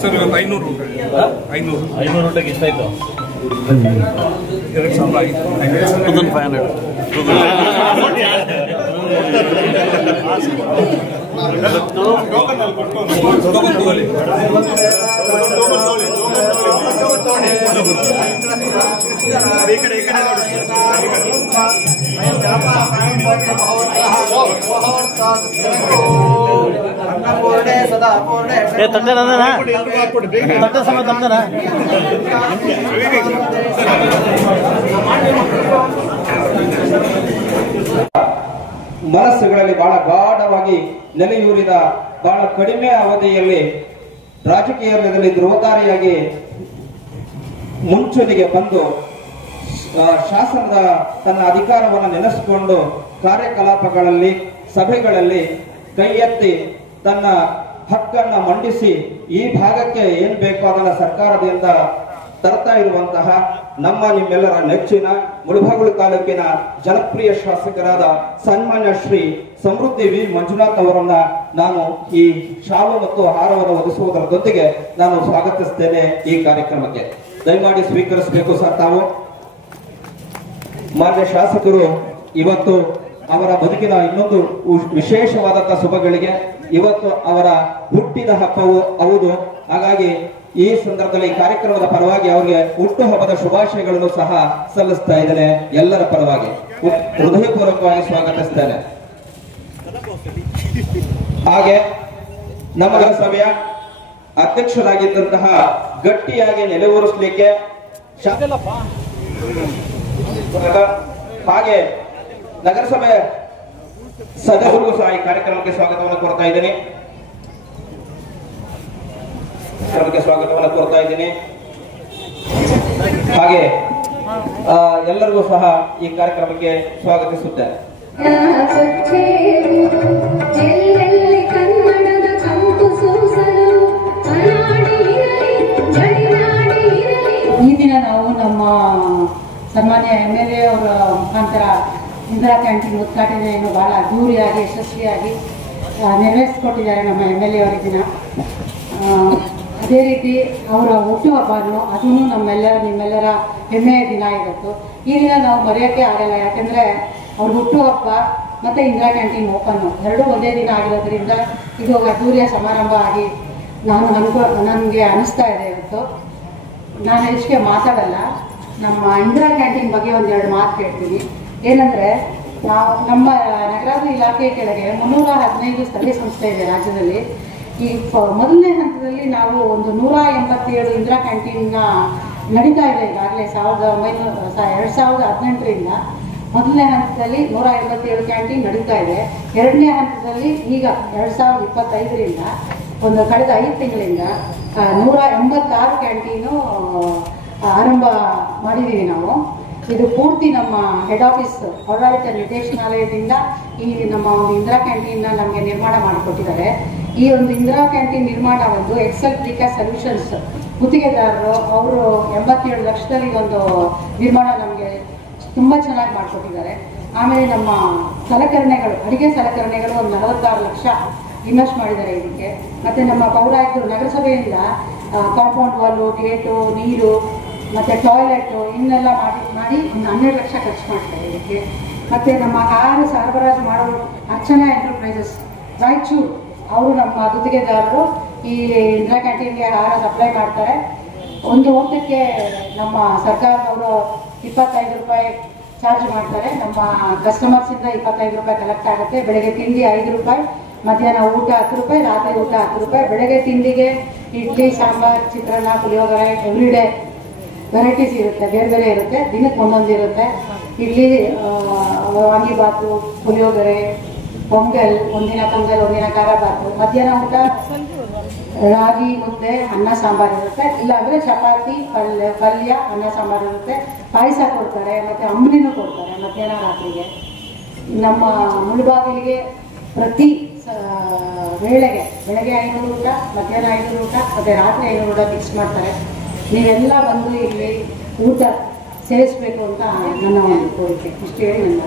Sir ಇವತ್ತು 500 ಊಟಕ್ಕೆ ಎಷ್ಟಾಯ್ತು? 2,000 ಆಯಿತು. 2500 ಮನಸ್ಸುಗಳಲ್ಲಿ ಬಹಳ ಗಾಢವಾಗಿ ನೆಲೆಯೂರಿದ ಬಹಳ ಕಡಿಮೆ ಅವಧಿಯಲ್ಲಿ ರಾಜಕೀಯದಲ್ಲಿ ಧ್ರುವಧಾರಿಯಾಗಿ ಮುಂಚೂಣಿಗೆ ಬಂದು ಶಾಸನದ ತನ್ನ ಅಧಿಕಾರವನ್ನು ನೆನೆಸಿಕೊಂಡು ಕಾರ್ಯಕಲಾಪಗಳಲ್ಲಿ ಸಭೆಗಳಲ್ಲಿ ಕೈ ಎತ್ತಿ ತನ್ನ ಹಕ್ಕನ್ನು ಮಂಡಿಸಿ ಈ ಭಾಗಕ್ಕೆ ಏನ್ ಬೇಕೋ ಅದನ್ನ ಸರ್ಕಾರದಿಂದ ತರ್ತಾ ಇರುವಂತಹ ನಮ್ಮ ನಿಮ್ಮೆಲ್ಲರ ನೆಚ್ಚಿನ ಮುಳಬಾಗಿಲು ತಾಲೂಕಿನ ಜನಪ್ರಿಯ ಶಾಸಕರಾದ ಸನ್ಮಾನ್ಯ ಶ್ರೀ ಸಮೃದ್ಧಿ ವಿ ಮಂಜುನಾಥ್ ಅವರನ್ನ ನಾನು ಈ ಶಾಲು ಮತ್ತು ಹಾರವನ್ನು ಒದಗಿಸುವುದರೊಂದಿಗೆ ನಾನು ಸ್ವಾಗತಿಸ್ತೇನೆ ಈ ಕಾರ್ಯಕ್ರಮಕ್ಕೆ. ದಯಮಾಡಿ ಸ್ವೀಕರಿಸಬೇಕು ಸರ್. ತಾವು ಮಾನ್ಯ ಶಾಸಕರು ಇವತ್ತು ಅವರ ಬದುಕಿನ ಇನ್ನೊಂದು ವಿಶೇಷವಾದಂತಹ ಶುಭಗಳಿಗೆ ಇವತ್ತು ಅವರ ಹುಟ್ಟಿದ ಹಬ್ಬವು ಹೌದು. ಹಾಗಾಗಿ ಈ ಸಂದರ್ಭದಲ್ಲಿ ಕಾರ್ಯಕ್ರಮದ ಪರವಾಗಿ ಅವರಿಗೆ ಹುಟ್ಟುಹಬ್ಬದ ಶುಭಾಶಯಗಳನ್ನು ಸಹ ಸಲ್ಲಿಸ್ತಾ ಇದ್ದೇನೆ. ಎಲ್ಲರ ಪರವಾಗಿ ಹೃದಯಪೂರ್ವಕವಾಗಿ ಸ್ವಾಗತಿಸ್ತೇನೆ. ಹಾಗೆ ನಮ್ಮ ನಗರಸಭೆಯ ಅಧ್ಯಕ್ಷರಾಗಿದ್ದಂತಹ ಗಟ್ಟಿಯಾಗಿ ನೆಲೆಯೂರಿಸಲಿಕ್ಕೆ ಹಾಗೆ ನಗರಸಭೆ ಸದಸ್ಯರಿಗೂ ಸಹ ಈ ಕಾರ್ಯಕ್ರಮಕ್ಕೆ ಸ್ವಾಗತವನ್ನು ಕೋರ್ತಾ ಇದ್ದೀನಿ. ಹಾಗೆ ಎಲ್ಲರಿಗೂ ಸಹ ಈ ಕಾರ್ಯಕ್ರಮಕ್ಕೆ ಸ್ವಾಗತಿಸುತ್ತೇನೆ. ಈ ದಿನ ನಾವು ನಮ್ಮ ಸಾಮಾನ್ಯ MLA ಅವರ ಮುಖಾಂತರ ಇಂದಿರಾ ಕ್ಯಾಂಟೀನ್ ಉದ್ಘಾಟನೆಯನ್ನು ಬಹಳ ಅದ್ದೂರಿಯಾಗಿ ಯಶಸ್ವಿಯಾಗಿ ನೆರವೇರಿಸ್ಕೊಟ್ಟಿದ್ದಾರೆ ನಮ್ಮ MLA ಅವರ ದಿನ. ಅದೇ ರೀತಿ ಅವರ ಹುಟ್ಟುಹಬ್ಬವನ್ನು ಅದನ್ನು ನಿಮ್ಮೆಲ್ಲರ ಹೆಮ್ಮೆಯ ದಿನ ಇವತ್ತು. ಈ ದಿನ ನಾವು ಮರೆಯೋಕ್ಕೆ ಆಗಲ್ಲ, ಯಾಕೆಂದರೆ ಅವ್ರ ಹುಟ್ಟುಹಬ್ಬ ಮತ್ತು ಇಂದಿರಾ ಕ್ಯಾಂಟೀನ್ ಓಪನ್ನು ಎರಡೂ ಒಂದೇ ದಿನ ಆಗಿರೋದ್ರಿಂದ ಇದು ಅದ್ದೂರಿಯ ಸಮಾರಂಭ ಆಗಿ ನನಗೆ ಅನಿಸ್ತಾ ಇದೆ ಇವತ್ತು. ನಾನು ಹೆಚ್ಚಿಗೆ ಮಾತಾಡಲ್ಲ, ನಮ್ಮ ಇಂದಿರಾ ಕ್ಯಾಂಟೀನ್ ಬಗ್ಗೆ ಒಂದೆರಡು ಮಾತು ಹೇಳ್ತೀನಿ. ಏನಂದರೆ ನಮ್ಮ ನಗರಾಭಿವೃದ್ಧಿ ಇಲಾಖೆ ಕೆಳಗೆ 315 ಸ್ಥಳೀಯ ಸಂಸ್ಥೆ ಇದೆ ರಾಜ್ಯದಲ್ಲಿ. ಈ ಮೊದಲನೇ ಹಂತದಲ್ಲಿ ನಾವು ಒಂದು 187 ಇಂದಿರಾ ಕ್ಯಾಂಟೀನ್ನ ನಡೀತಾ ಇದೆ ಈಗಾಗಲೇ 2018ರಿಂದ. ಮೊದಲನೇ ಹಂತದಲ್ಲಿ 187 ಕ್ಯಾಂಟೀನ್ ನಡೀತಾ ಇದೆ. ಎರಡನೇ ಹಂತದಲ್ಲಿ ಈಗ 2025ರಿಂದ ಕಳೆದ 5 ತಿಂಗಳಿಂದ 186 ಕ್ಯಾಂಟೀನು ಆರಂಭ ಮಾಡಿದ್ದೀವಿ ನಾವು. ಇದು ಪೂರ್ತಿ ನಮ್ಮ ಹೆಡ್ ಆಫೀಸ್ ಆಡಳಿತ ನಿರ್ದೇಶನಾಲಯದಿಂದ ಈ ನಮ್ಮ ಒಂದು ಇಂದಿರಾ ಕ್ಯಾಂಟೀನ್ನ ನಮಗೆ ನಿರ್ಮಾಣ ಮಾಡಿಕೊಟ್ಟಿದ್ದಾರೆ. ಈ ಒಂದು ಇಂದಿರಾ ಕ್ಯಾಂಟೀನ್ ನಿರ್ಮಾಣ ಒಂದು ಎಕ್ಸೆಲ್ ಪ್ರಿಕಾಸ್ಟ್ ಸೊಲ್ಯೂಷನ್ಸ್ ಗುತ್ತಿಗೆದಾರರು ಅವರು 87 ಲಕ್ಷದಲ್ಲಿ ಒಂದು ನಿರ್ಮಾಣ ನಮಗೆ ತುಂಬ ಚೆನ್ನಾಗಿ ಮಾಡಿಕೊಟ್ಟಿದ್ದಾರೆ. ಆಮೇಲೆ ನಮ್ಮ ಸಲಕರಣೆಗಳು, ಅಡುಗೆ ಸಲಕರಣೆಗಳು ಒಂದು 46 ಲಕ್ಷ ಇನ್ವೆಸ್ಟ್ ಮಾಡಿದ್ದಾರೆ ಇದಕ್ಕೆ. ಮತ್ತು ನಮ್ಮ ಪೌರಾಯುಕ್ತರು ನಗರಸಭೆಯಿಂದ ಕಾಂಪೌಂಡ್ ವಾಲು, ಗೇಟು, ನೀರು ಮತ್ತು ಟಾಯ್ಲೆಟು ಇನ್ನೆಲ್ಲ ಮಾಡಿ ಒಂದು 12 ಲಕ್ಷ ಖರ್ಚು ಮಾಡ್ತಾರೆ ಇದಕ್ಕೆ. ಮತ್ತು ನಮ್ಮ ಆಹಾರ ಸರಬರಾಜು ಮಾಡೋರು ಅರ್ಚನಾ ಎಂಟರ್ಪ್ರೈಸಸ್ ರಾಯಚೂರು ಅವರು ನಮ್ಮ ಗುತ್ತಿಗೆದಾರರು ಈ ಇಂದಿರಾ ಕ್ಯಾಂಟೀನ್ಗೆ ಆಹಾರ ಸಪ್ಲೈ ಮಾಡ್ತಾರೆ. ಒಂದು ಊಟಕ್ಕೆ ನಮ್ಮ ಸರ್ಕಾರದವರು 25 ರೂಪಾಯಿ ಚಾರ್ಜ್ ಮಾಡ್ತಾರೆ. ನಮ್ಮ ಕಸ್ಟಮರ್ಸಿಂದ 25 ರೂಪಾಯಿ ಕಲೆಕ್ಟ್ ಆಗುತ್ತೆ. ಬೆಳಗ್ಗೆ ತಿಂಡಿ 5 ರೂಪಾಯಿ, ಮಧ್ಯಾಹ್ನ ಊಟ 10 ರೂಪಾಯಿ, ರಾತ್ರಿ ಊಟ 10 ರೂಪಾಯಿ. ಬೆಳಗ್ಗೆ ತಿಂಡಿಗೆ ಇಡ್ಲಿ, ಸಾಂಬಾರು, ಚಿತ್ರಾನ್ನ, ಪುಳಿಯೋಗರೆ ಎವ್ರಿಡೇ ವೆರೈಟೀಸ್ ಇರುತ್ತೆ, ಬೇರೆ ಬೇರೆ ಇರುತ್ತೆ, ದಿನಕ್ಕೆ ಒಂದೊಂದು ಇರುತ್ತೆ. ಇಡ್ಲಿ, ವಾಂಗಿಬಾತು, ಪುಳಿಯೋಗರೆ, ಪೊಂಗಲ್, ಒಂದಿನ ಪೊಂಗಲ್, ಒಂದಿನ ಖಾರ ಬಾತು. ಮಧ್ಯಾಹ್ನ ಊಟ ರಾಗಿ ಮುದ್ದೆ, ಅನ್ನ ಸಾಂಬಾರು ಇರುತ್ತೆ. ಇಲ್ಲಾಂದರೆ ಚಪಾತಿ, ಪಲ್ಯ, ಅನ್ನ ಸಾಂಬಾರು ಇರುತ್ತೆ. ಪಾಯಸ ಕೊಡ್ತಾರೆ, ಮತ್ತು ಅಂಬಲಿನೂ ಕೊಡ್ತಾರೆ ಮಧ್ಯಾಹ್ನ ರಾತ್ರಿಗೆ. ನಮ್ಮ ಮುಳುಬಾಗಿಲಿಗೆ ಪ್ರತಿ ವೇಳೆಗೆ ಬೆಳಗ್ಗೆ 500 ಊಟ, ಮಧ್ಯಾಹ್ನ 500 ಊಟ, ಮತ್ತು ರಾತ್ರಿ 500 ಊಟ ಫಿಕ್ಸ್ ಮಾಡ್ತಾರೆ. ನೀವೆಲ್ಲ ಬಂದು ಇಲ್ಲಿ ಊಟ ಸೇರಿಸಬೇಕು ಅಂತ ನನ್ನ ಒಂದು ಕೋರಿಕೆ. ಇಷ್ಟು ಹೇಳಿ ನನ್ನ